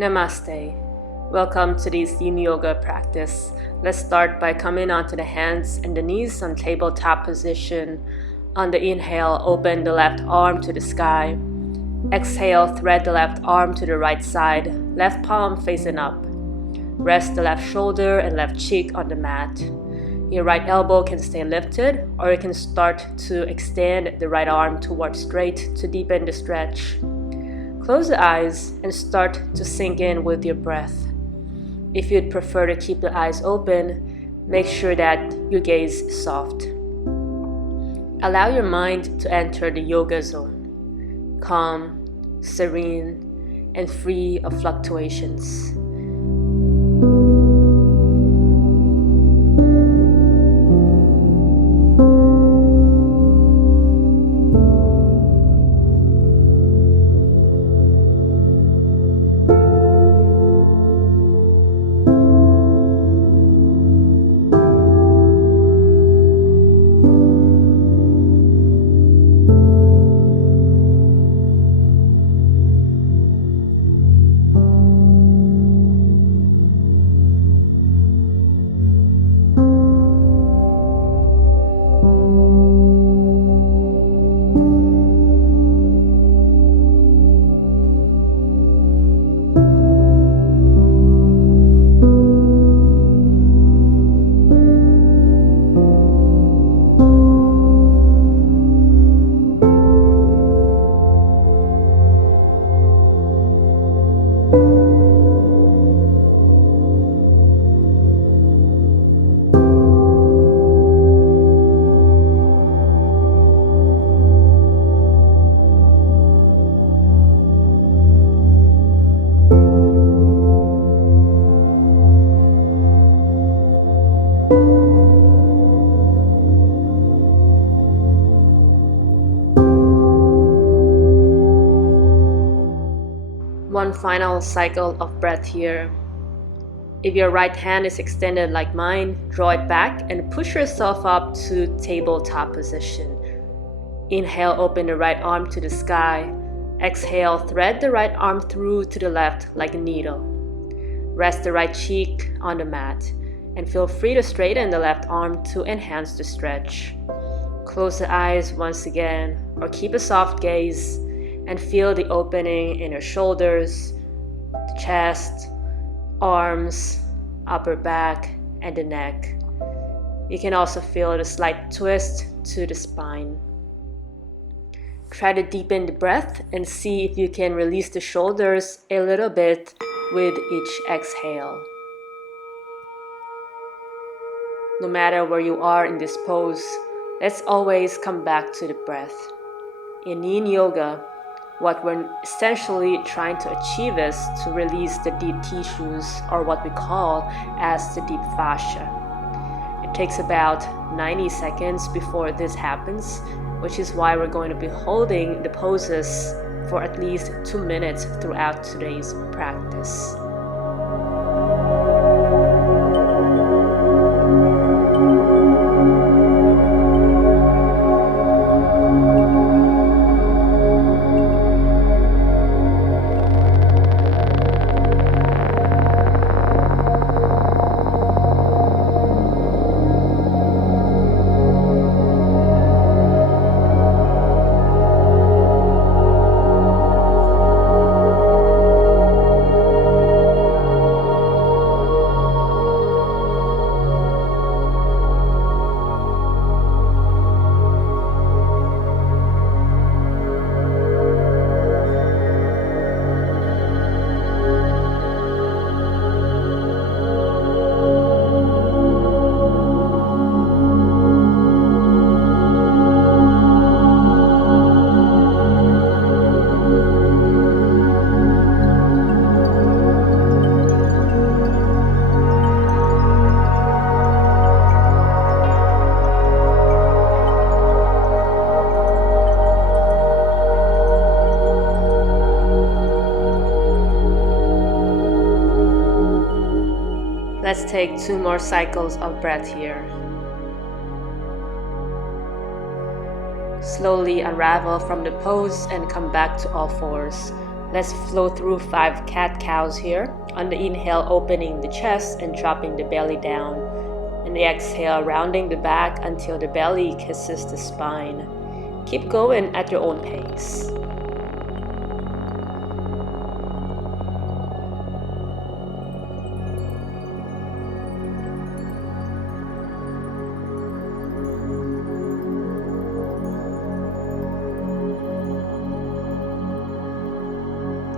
Namaste. Welcome to this Yin Yoga practice. Let's start by coming onto the hands and the knees on tabletop position. On the inhale, open the left arm to the sky. Exhale, thread the left arm to the right side, left palm facing up. Rest the left shoulder and left cheek on the mat. Your right elbow can stay lifted, or you can start to extend the right arm towards straight to deepen the stretch. Close the eyes and start to sink in with your breath. If you'd prefer to keep the eyes open, make sure that your gaze is soft. Allow your mind to enter the yoga zone, calm, serene, and free of fluctuations. One final cycle of breath here. If your right hand is extended like mine, draw it back and push yourself up to tabletop position. Inhale, open the right arm to the sky. Exhale, thread the right arm through to the left like a needle. Rest the right cheek on the mat and feel free to straighten the left arm to enhance the stretch. Close the eyes once again or keep a soft gaze and feel the opening in your shoulders, the chest, arms, upper back, and the neck. You can also feel the slight twist to the spine. Try to deepen the breath and see if you can release the shoulders a little bit with each exhale. No matter where you are in this pose, let's always come back to the breath. In Yin Yoga, what we're essentially trying to achieve is to release the deep tissues, or what we call as the deep fascia. It takes about 90 seconds before this happens, which is why we're going to be holding the poses for at least 2 minutes throughout today's practice. Let's take 2 more cycles of breath here. Slowly unravel from the pose and come back to all fours. Let's flow through 5 cat-cows here. On the inhale, opening the chest and dropping the belly down. And the exhale, rounding the back until the belly kisses the spine. Keep going at your own pace.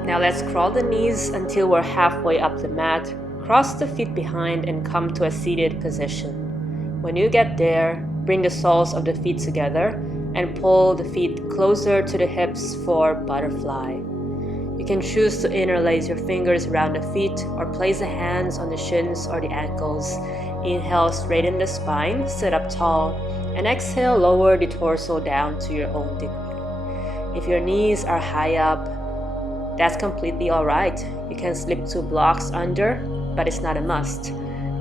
Now let's crawl the knees until we're halfway up the mat. Cross the feet behind and come to a seated position. When you get there, bring the soles of the feet together and pull the feet closer to the hips for butterfly. You can choose to interlace your fingers around the feet or place the hands on the shins or the ankles. Inhale, straighten the spine, sit up tall, and exhale, lower the torso down to your own degree. If your knees are high up, that's completely alright. You can slip 2 blocks under, but it's not a must.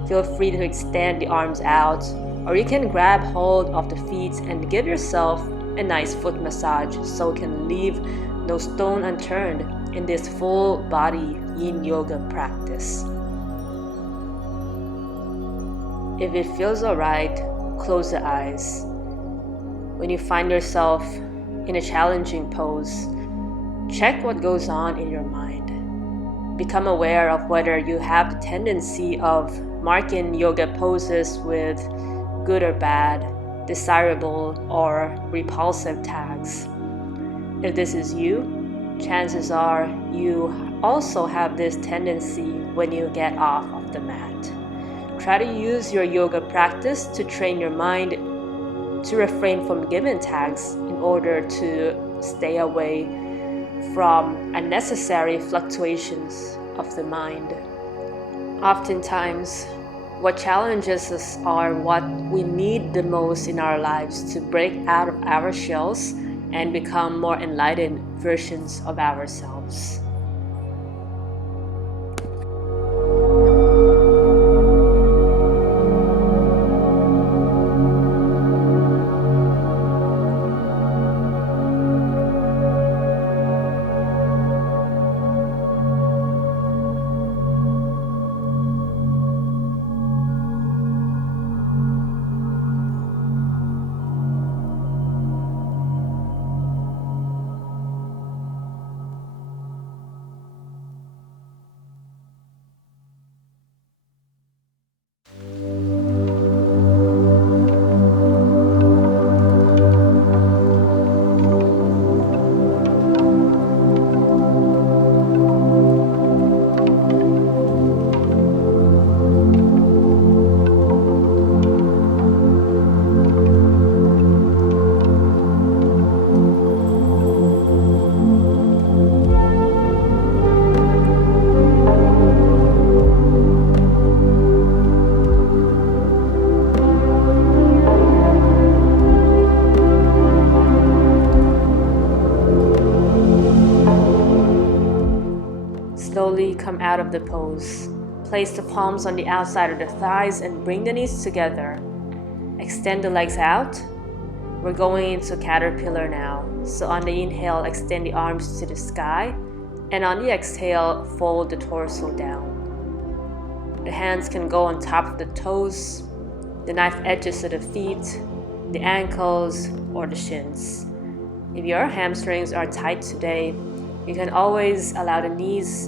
Feel free to extend the arms out, or you can grab hold of the feet and give yourself a nice foot massage so you can leave no stone unturned in this full-body yin yoga practice. If it feels alright, close the eyes. When you find yourself in a challenging pose, check what goes on in your mind. Become aware of whether you have the tendency of marking yoga poses with good or bad, desirable or repulsive tags. If this is you, chances are you also have this tendency when you get off of the mat. Try to use your yoga practice to train your mind to refrain from giving tags in order to stay away from unnecessary fluctuations of the mind. Oftentimes, what challenges us are what we need the most in our lives to break out of our shells and become more enlightened versions of ourselves. Slowly come out of the pose. Place the palms on the outside of the thighs and bring the knees together. Extend the legs out. We're going into caterpillar now. So on the inhale, extend the arms to the sky. And on the exhale, fold the torso down. The hands can go on top of the toes, the knife edges of the feet, the ankles, or the shins. If your hamstrings are tight today, you can always allow the knees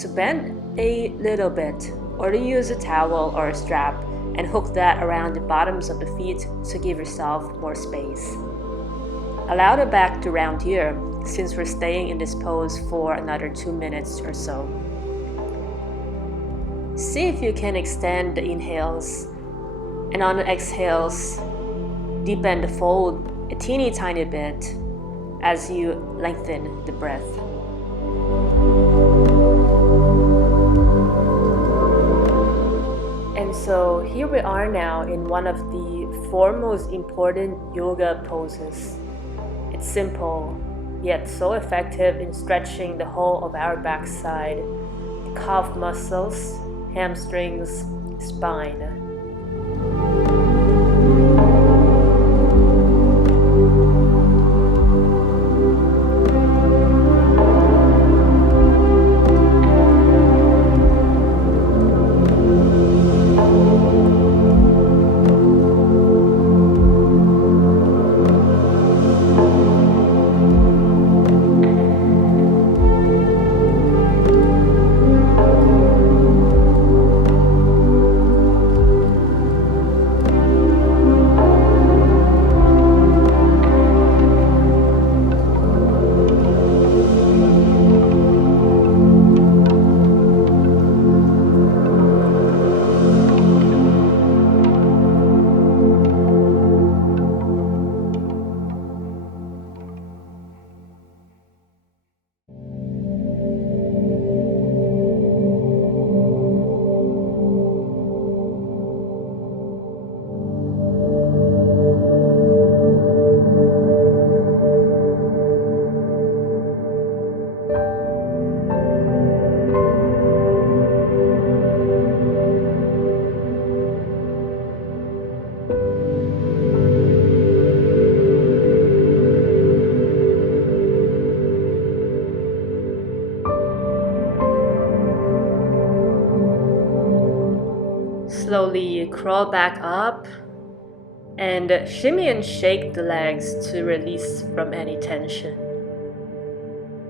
to bend a little bit, or to use a towel or a strap and hook that around the bottoms of the feet to give yourself more space. Allow the back to round here, since we're staying in this pose for another 2 minutes or so. See if you can extend the inhales, and on the exhales, deepen the fold a teeny tiny bit as you lengthen the breath. And so here we are now in one of the 4 most important yoga poses. It's simple, yet so effective in stretching the whole of our backside, the calf muscles, hamstrings, spine. crawl back up and shimmy and shake the legs to release from any tension.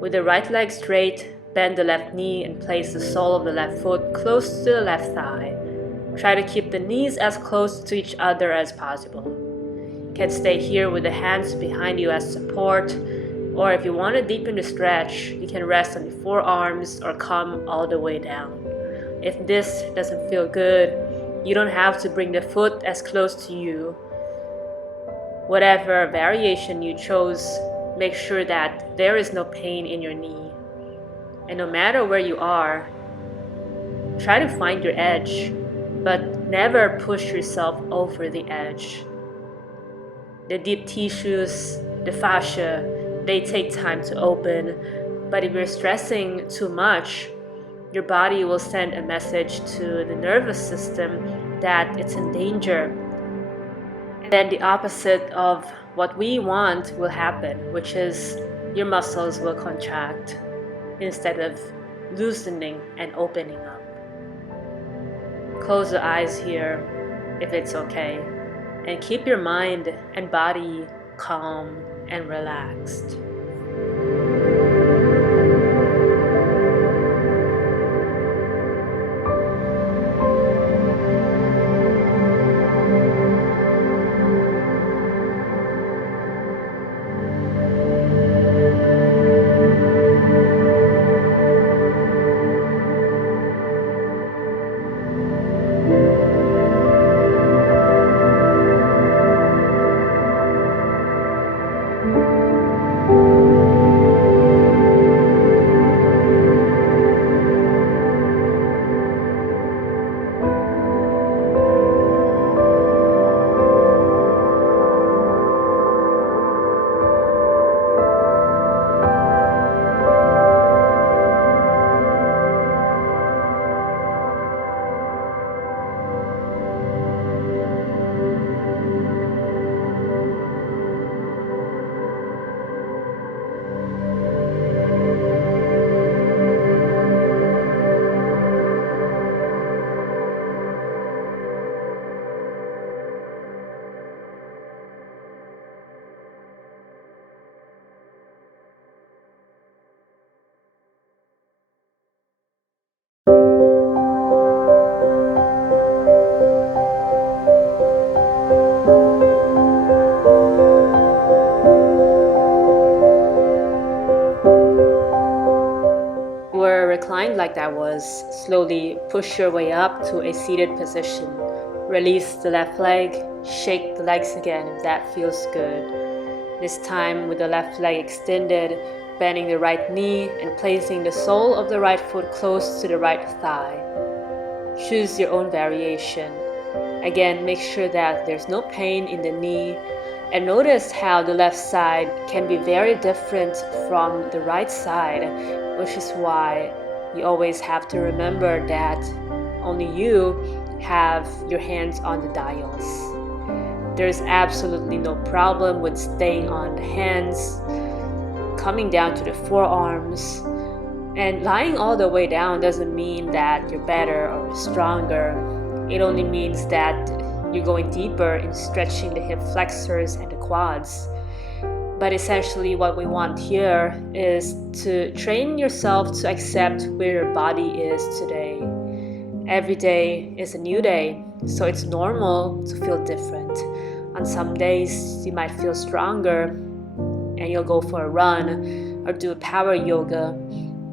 With the right leg straight, bend the left knee and place the sole of the left foot close to the left thigh. Try to keep the knees as close to each other as possible. You can stay here with the hands behind you as support, or if you want to deepen the stretch, you can rest on the forearms or come all the way down. If this doesn't feel good, you don't have to bring the foot as close to you. Whatever variation you chose, make sure that there is no pain in your knee. And no matter where you are, try to find your edge, but never push yourself over the edge. The deep tissues, the fascia, they take time to open, but if you're stressing too much, your body will send a message to the nervous system that it's in danger. And then the opposite of what we want will happen, which is your muscles will contract instead of loosening and opening up. Close the eyes here if it's okay, and keep your mind and body calm and relaxed. Reclined like that was, slowly push your way up to a seated position. Release the left leg, shake the legs again if that feels good. This time with the left leg extended, bending the right knee and placing the sole of the right foot close to the right thigh. Choose your own variation. Again, make sure that there's no pain in the knee, and notice how the left side can be very different from the right side, which is why you always have to remember that only you have your hands on the dials. There's absolutely no problem with staying on the hands, coming down to the forearms, and lying all the way down doesn't mean that you're better or stronger. It only means that you're going deeper in stretching the hip flexors and the quads. But essentially what we want here is to train yourself to accept where your body is today. Every day is a new day, so it's normal to feel different. On some days you might feel stronger and you'll go for a run or do a power yoga.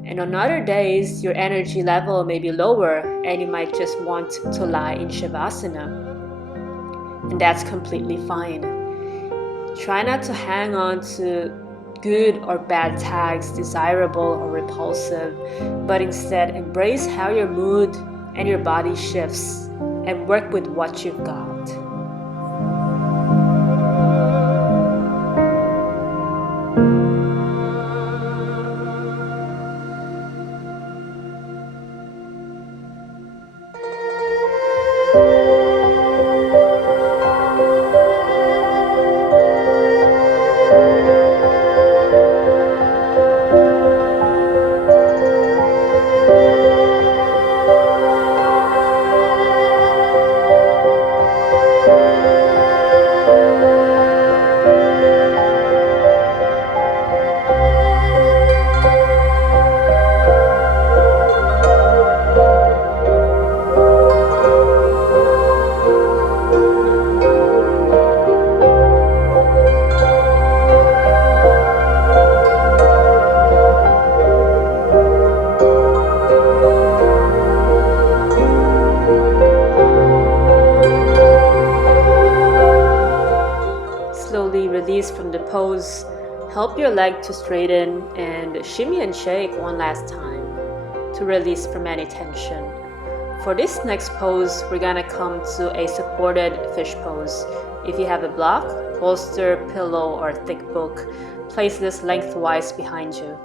And on other days your energy level may be lower and you might just want to lie in Shavasana. And that's completely fine. Try not to hang on to good or bad tags, desirable or repulsive, but instead embrace how your mood and your body shifts and work with what you've got. release from the pose, help your leg to straighten and shimmy and shake one last time to release from any tension. For this next pose, we're gonna come to a supported fish pose. If you have a block, bolster, pillow, or thick book, place this lengthwise behind you.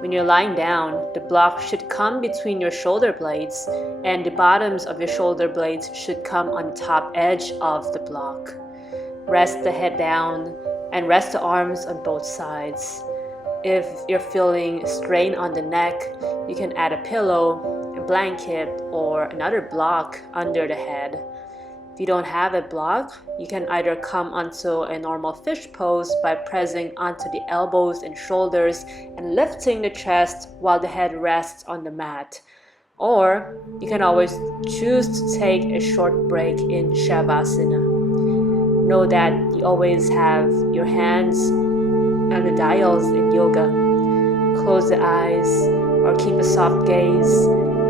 When you're lying down, the block should come between your shoulder blades, and the bottoms of your shoulder blades should come on the top edge of the block. Rest the head down and rest the arms on both sides. If you're feeling strain on the neck, you can add a pillow, a blanket, or another block under the head. If you don't have a block, you can either come onto a normal fish pose by pressing onto the elbows and shoulders and lifting the chest while the head rests on the mat. Or you can always choose to take a short break in Shavasana. Know that you always have your hands on the dials in yoga. Close the eyes or keep a soft gaze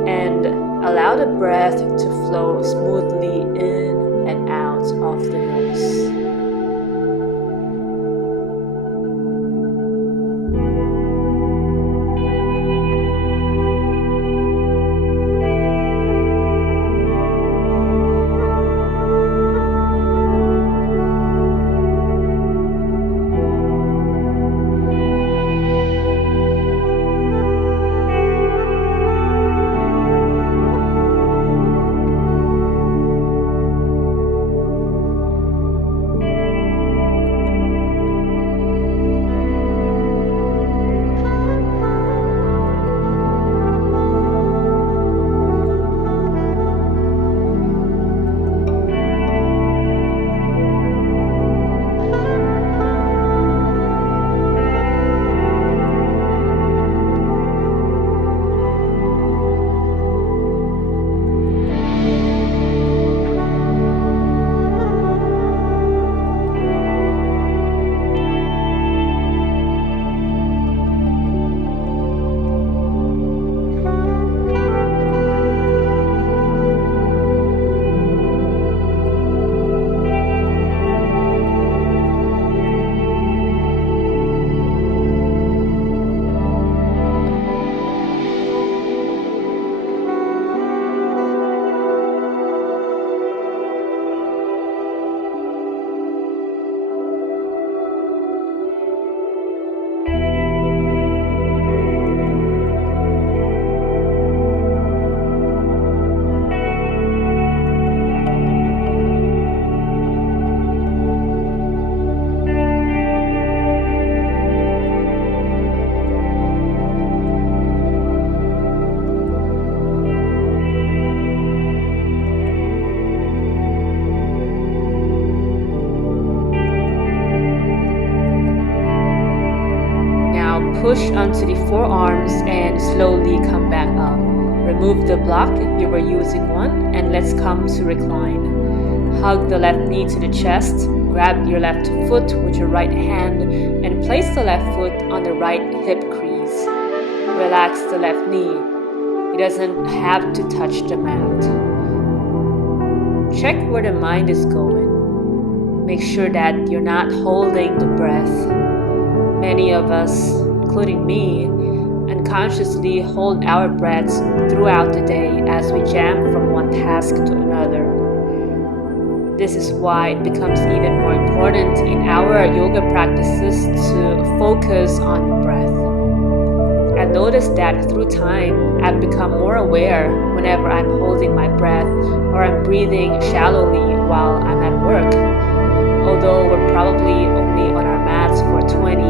and allow the breath to flow smoothly in and out of the nose. Push onto the forearms and slowly come back up. Remove the block if you were using one, and let's come to recline. Hug the left knee to the chest, grab your left foot with your right hand, and place the left foot on the right hip crease. Relax the left knee. It doesn't have to touch the mat. Check where the mind is going. Make sure that you're not holding the breath. Many of us, including me, unconsciously hold our breaths throughout the day as we jam from one task to another. This is why it becomes even more important in our yoga practices to focus on the breath. I've noticed that through time, I've become more aware whenever I'm holding my breath or I'm breathing shallowly while I'm at work. Although we're probably only on our mats for 20,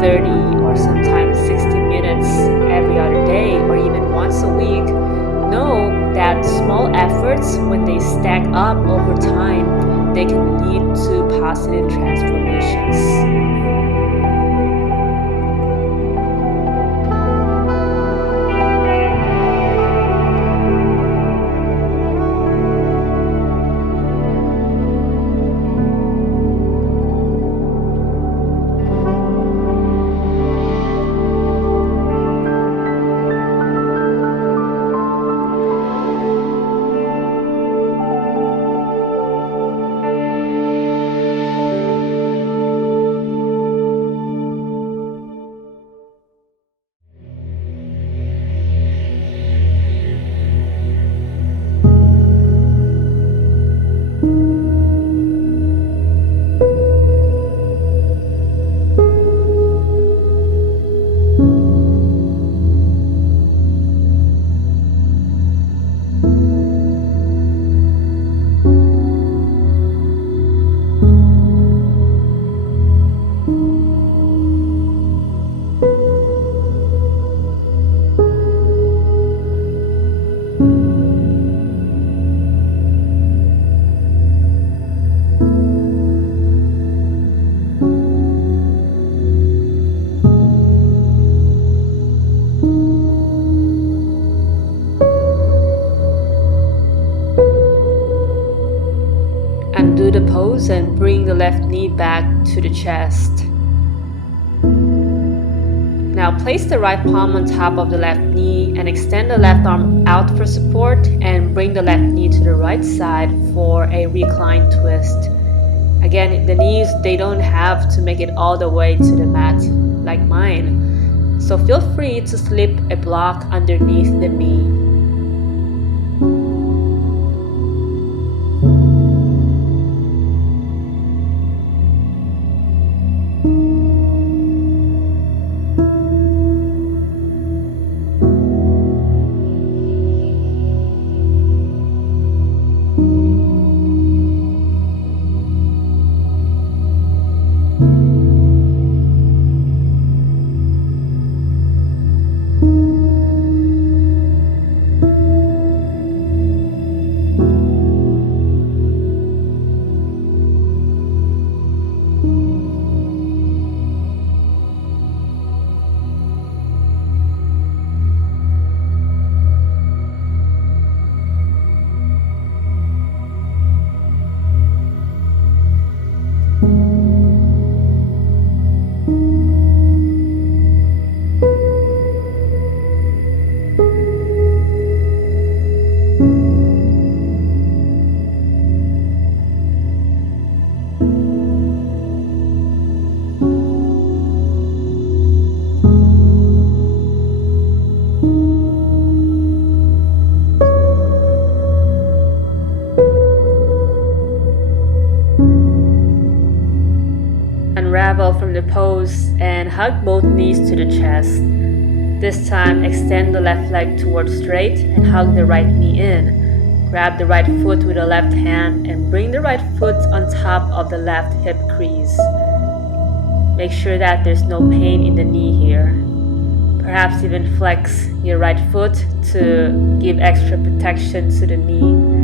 30, or sometimes 60 minutes every other day or even once a week, know that small efforts, when they stack up over time, they can lead to positive transformations. to the chest. Now place the right palm on top of the left knee and extend the left arm out for support and bring the left knee to the right side for a reclined twist. Again, the knees, they don't have to make it all the way to the mat like mine. So feel free to slip a block underneath the knee. Unravel from the pose and hug both knees to the chest. This time, extend the left leg towards straight and hug the right knee in. Grab the right foot with the left hand and bring the right foot on top of the left hip crease. Make sure that there's no pain in the knee here. Perhaps even flex your right foot to give extra protection to the knee.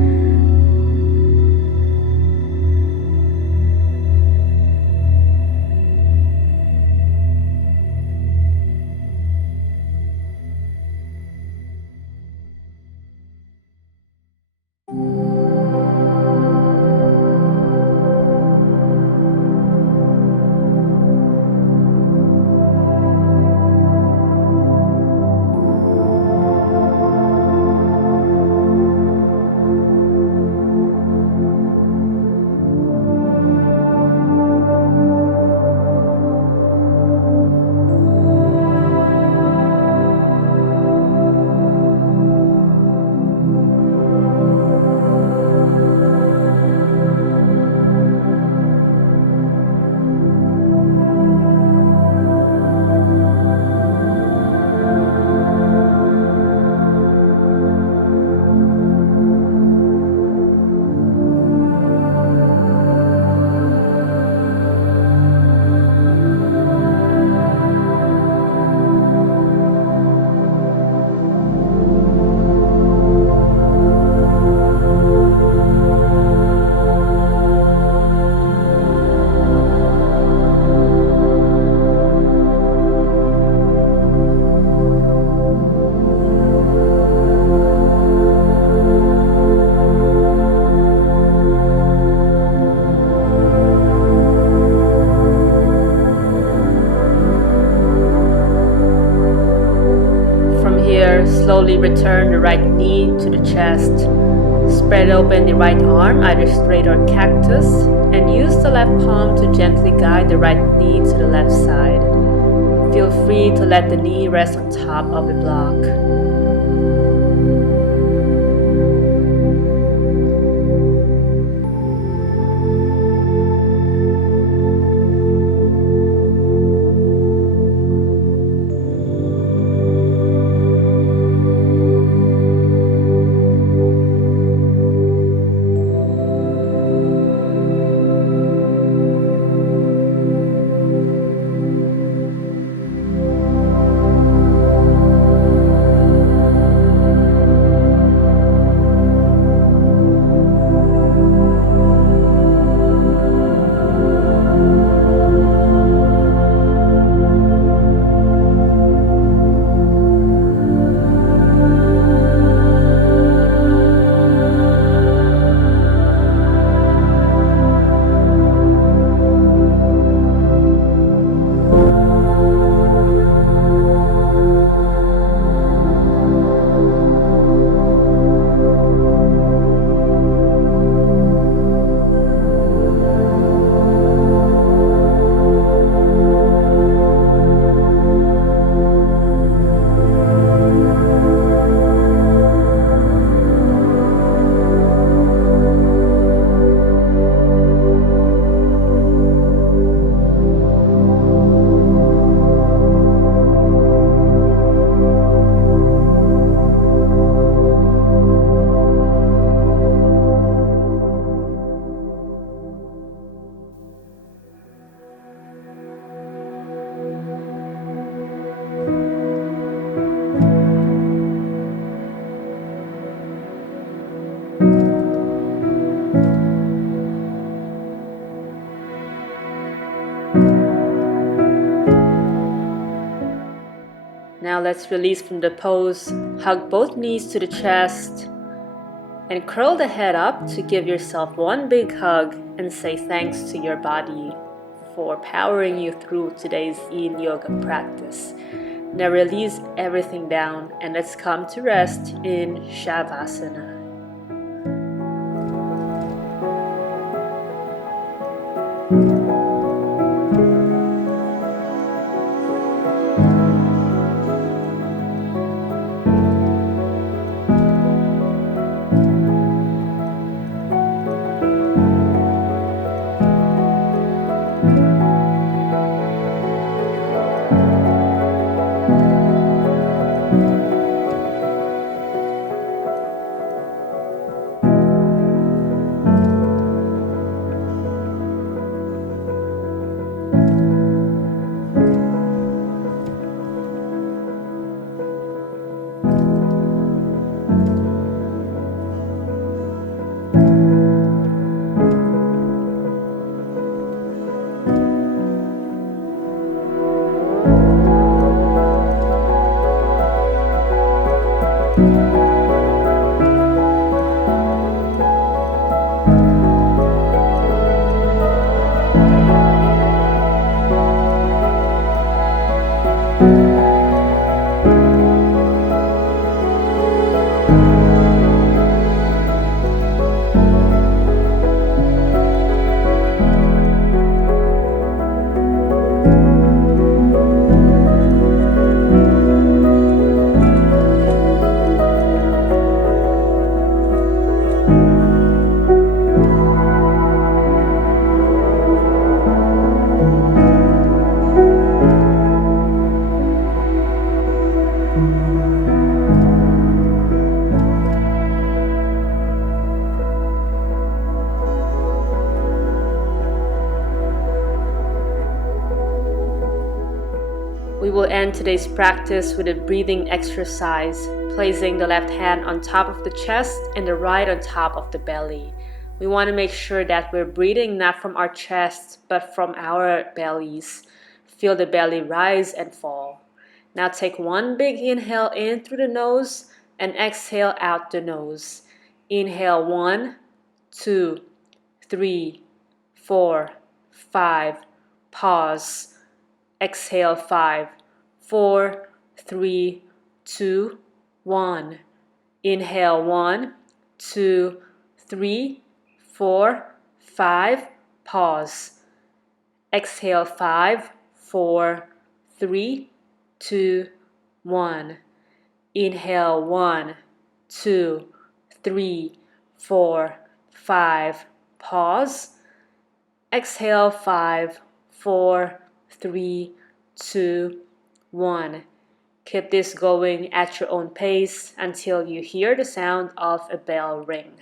Slowly return the right knee to the chest. Spread open the right arm, either straight or cactus, and use the left palm to gently guide the right knee to the left side. Feel free to let the knee rest on top of the block. Now let's release from the pose. Hug both knees to the chest and curl the head up to give yourself one big hug and say thanks to your body for powering you through today's Yin Yoga practice. Now release everything down and let's come to rest in Shavasana. We will end today's practice with a breathing exercise, placing the left hand on top of the chest and the right on top of the belly. We want to make sure that we're breathing not from our chests, but from our bellies. Feel the belly rise and fall. Now take one big inhale in through the nose and exhale out the nose. Inhale 1, 2, 3, 4, 5. Pause. Exhale 5, 4, 3, 2, 1. Inhale 1, 2, 3, 4, 5. Pause. Exhale 5, 4, 3, 2, 1. Inhale 1, 2, 3, 4, 5. Pause. Exhale 5, 4, 3, 2, 1. Keep this going at your own pace until you hear the sound of a bell ring.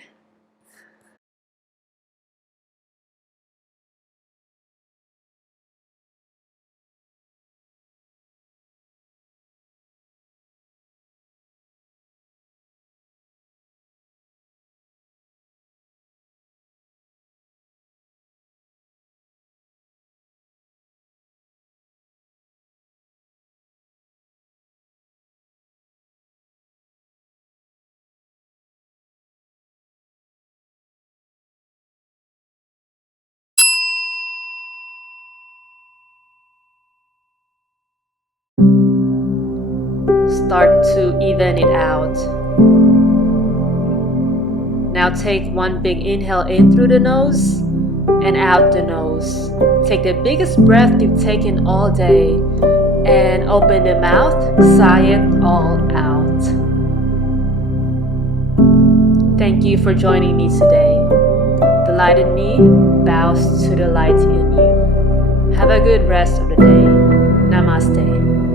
Start to even it out. Now take one big inhale in through the nose and out the nose. Take the biggest breath you've taken all day and open the mouth, sigh it all out. Thank you for joining me today. The light in me bows to the light in you. Have a good rest of the day. Namaste.